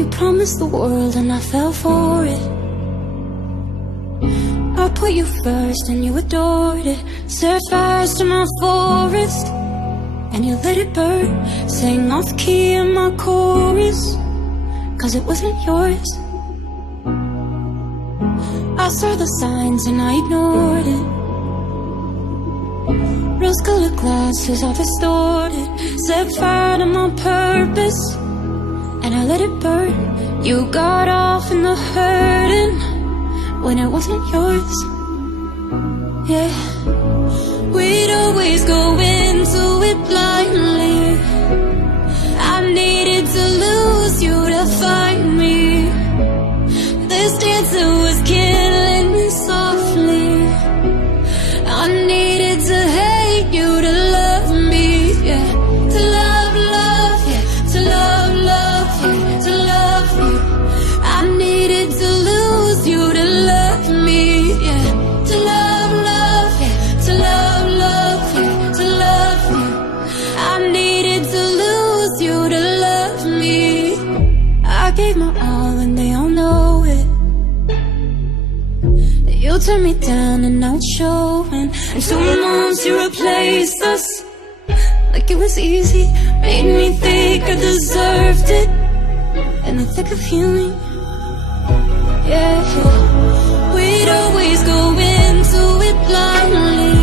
You promised the world and I fell for it. I put you first and you adored it. Set fires to my forest and you let it burn. Sang off key in my chorus, 'cause it wasn't yours. I saw the signs and I ignored it. Rose-colored glasses, I restored it. Set fire to my purpose and I let it burn. You got off in the hurting when it wasn't yours. Yeah, we'd always go into it blindly. I needed to lose you to find me. This dancer was killing me softly. I needed to hate you to love me, yeah. To love, love, yeah. To love, love, yeah. To love you. I needed to lose you to love me, yeah. To love, love, yeah. To love, love, yeah. To love you. I needed to lose you to love me. I gave my all and they all know it. You turned me down and now it's showing. And 2 months you replaced us like it was easy. Made me think I deserved it in the thick of healing. Yeah, we'd always go into it blindly.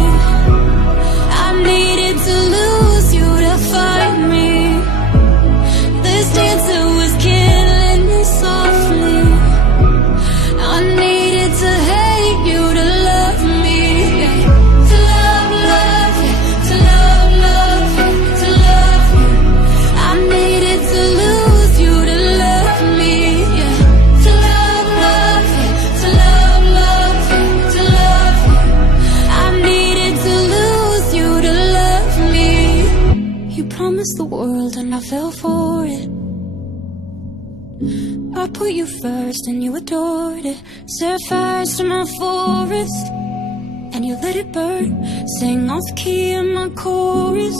I needed to lose you to find me. This dancer was killing me softly. I needed to hate you to love me, yeah. To love, love, yeah. To love, love, yeah. To love you. I needed to lose you to love me, yeah. To love, love, yeah. To love, love, yeah. To love you. I needed to lose you to love me. You promised the world and I fell for it. I put you first and you adored it. Set fires to my forest and you let it burn. Sang off key in my chorus,